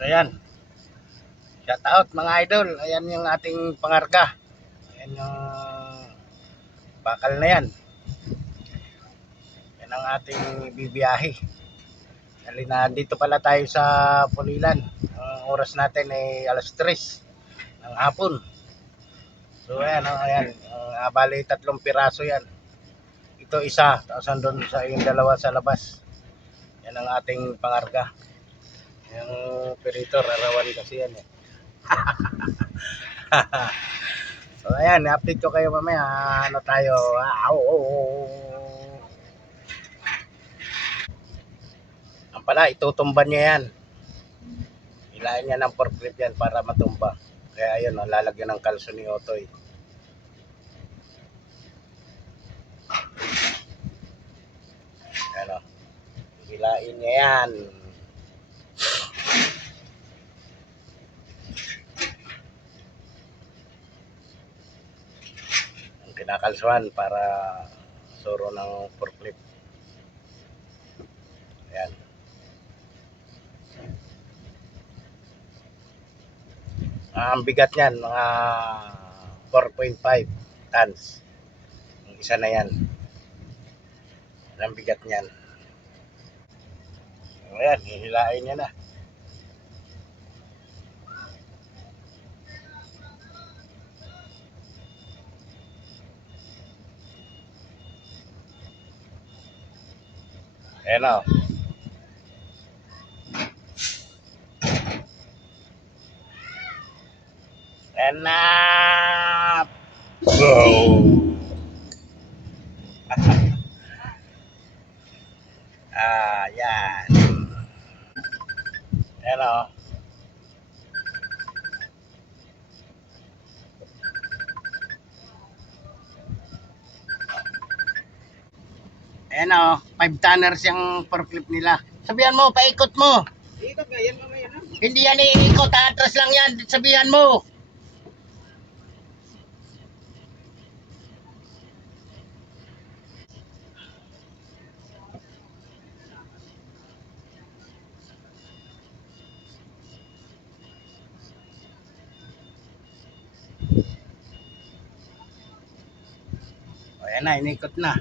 Ayan, shout out mga idol. Ayan yung ating pangarga. Ayan yung bakal na yan. Yan ang ating bibiyahe. Dito pala tayo sa Pulilan. Ang oras natin ay alas 3 ng hapon. So ayan, ayan. Bali 3 piraso yan. Ito isa, tapos andun sa yung dalawa sa labas. Yan ang ating pangarga. Yung operator, arawan kasi yan eh. So ayan, update ko kayo mamaya. Ano tayo? Ang pala, itutumban niya yan. Hilahin niya ng forklift yan para matumba. Kaya ayun, lalagyan ng kalso ni Otoy. Ano, hilahin niya yan. Ang kinakalsuhan para suro ng forklift. Ayan. Ang bigat niyan, mga 4.5 tons. Ang isa na yan. Ang bigat niyan. Ayan, hihilain niya na. Ayan o. Ayan na. Go! Yan. Ayan o. Ayan o. 5 tonners yung forklift nila. Sabihan mo, paikot mo. Ikot nga yan mamaya na. Hindi yan iikot, atras lang yan. Sabihan mo. Ayan na, inikot na.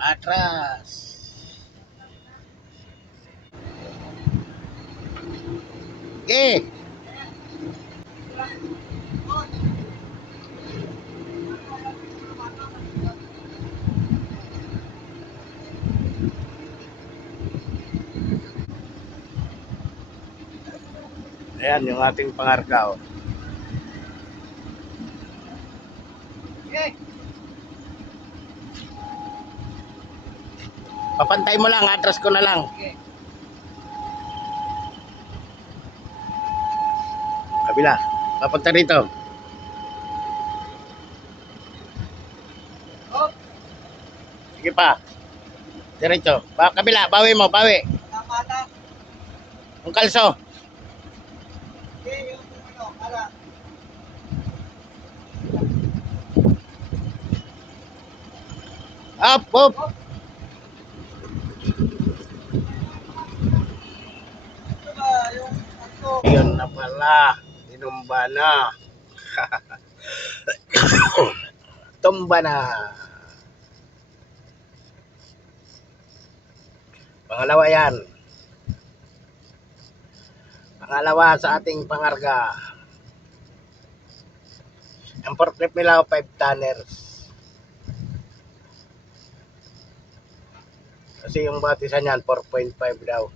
Atras. Okay. Ayan yung ating pangarga. Okay. Papantay mo lang, atras ko na lang. Okay. Kabila. Papunta rito. Hop. Sige pa. Diretso. Kabila, bawi mo, bawi. Mata. Ang kalso. Okay, yung ano, para. Up, up. Ito ba yung ano? Yun na pala. Tinumba na. Tumba na. Pangalawa yan. Pangalawa sa ating pangarga. Ang forklift nila 5 tonners. Kasi yung batisan niyan 4.5 daw.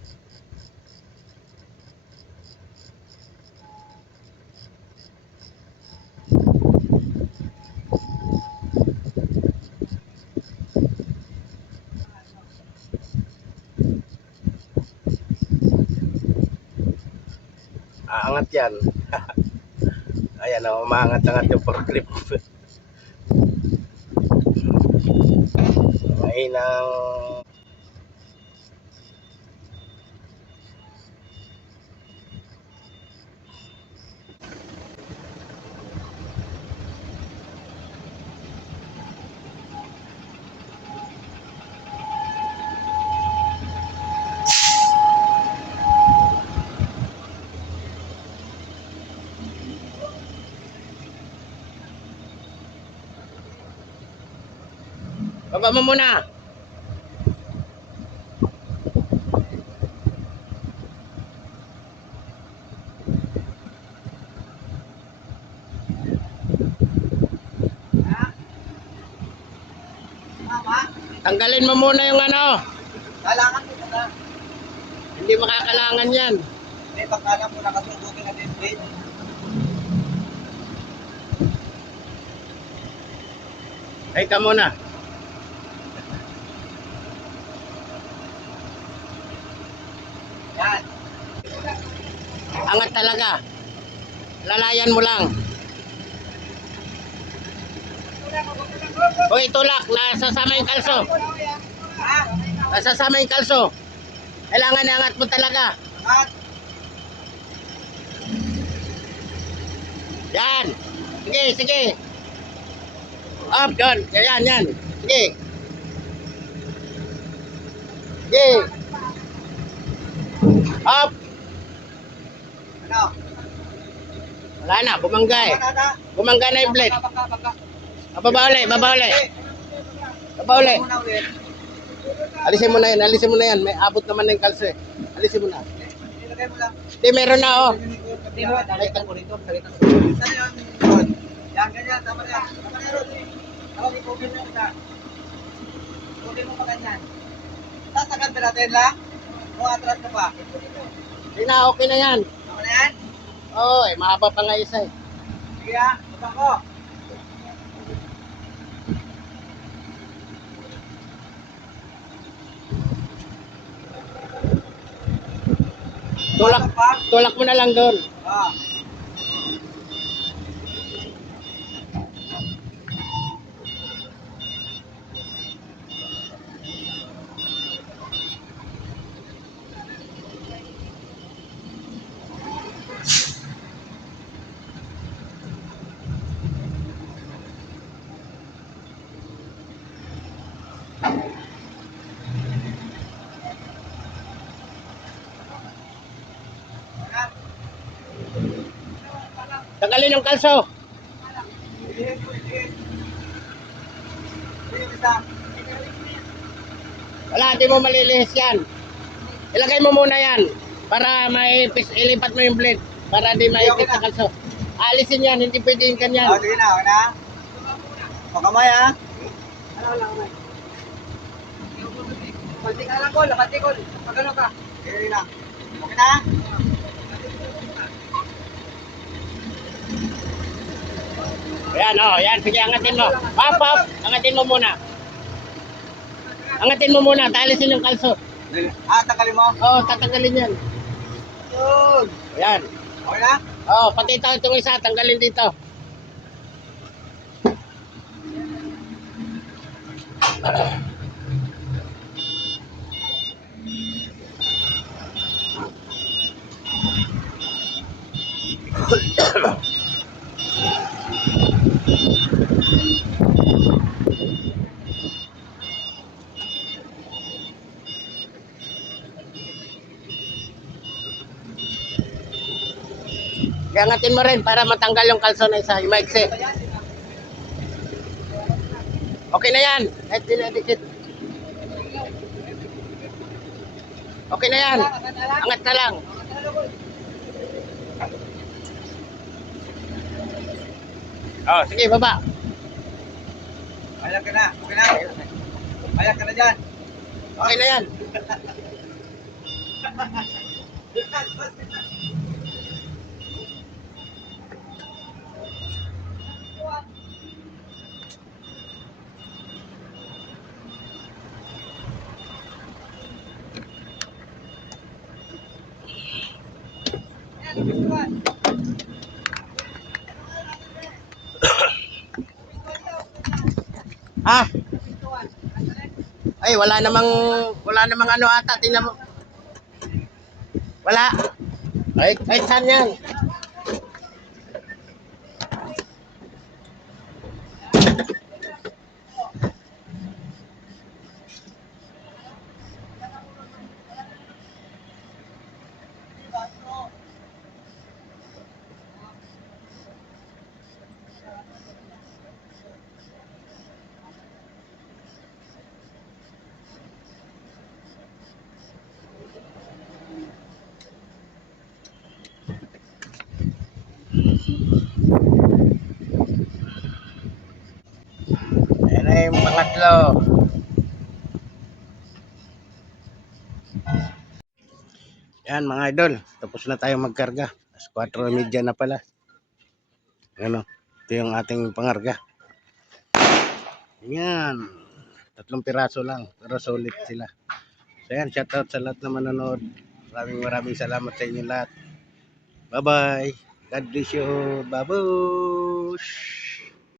Aangat yan. Ayan. Ayan o, umangat-angat yung forklift. Mahinang baba mo muna. Tama? Tanggalin mo muna yung ano. Kailangan mo na. Hindi makakalangan yan. May pagkalang mo nakasubukin natin yung blade. Ay ka muna. Yan. Angat talaga. Lalayan mo lang. Hoy, tulak. Nasasama yung kalso. Ha? Nasasama yung kalso. Kailangan angat mo talaga. At Yan. Sige, sige. Up, doon. Yan, yan. Sige. Sige. Up. ano? Wala na, bumangga eh. Bumangga na yung blade. Baka. Baba uli, baba uli. Baba uli. Muna ulit. Alisin mo na yan, alisin mo na yan. May abot naman na yung kalso eh. Alisin mo na. Ilagay mo lang. Hindi, meron na oh. Hindi mo, dalitan ko rito. Dalitan ko. Saan yun? Rod? Yan, ganyan. Tama na yan. Tama na, Rod. Ako, ipugin mo kita. Ipugin mo pa ganyan. Sasagad ba natin lang? O atras mo pa? Hindi na, okay na yan. Tama na yan? Oo, eh, mahaba pa nga isa eh. Sige ha, butang ko. Tulak, tulak mo na lang doon. Ah. Tanggalin yung kalso. Wala, hindi mo malilihis yan. Ilagay mo muna yan. Para ilipat mo yung blade. Para di maipit sa kalso. Alisin yan, hindi pwede yung kanyan. Sige na, okay na. O kamay ha. Wala kamay. Paltik ka lang ko, lapati ko. Pag ano ka. Okay na. Okay na? Ayan, oh, yan. Sige, angatin mo. Pop, pop. Angatin mo muna. Angatin mo muna. Talisin yung kalso. Ah, tanggalin mo. Oo, tatanggalin yan. Yun. Ayan. Okay na? Oo, pati itong isa. Tanggalin dito. Iangatin mo rin para matanggal yung kalso na isa, yung maiksi. Okay na yan. Kahit dinedikit. Okay na yan. Angat na lang. Oh, sige, baba. Ayan ka na. Okay na. Ayan ka na dyan. Okay na yan. Ah, ay wala namang ano ata, tingnan mo. Wala. Ay saan yan? Ayan na yung pangatlo. Yan mga idol, tapos na tayo magkarga. 4:30 na pala. Ano, ito yung ating pangarga. Yan, 3 piraso lang, pero solid sila. So yan, shoutout sa lahat na manonood. Maraming salamat sa inyo lahat. Bye-bye. God bless you. Babush!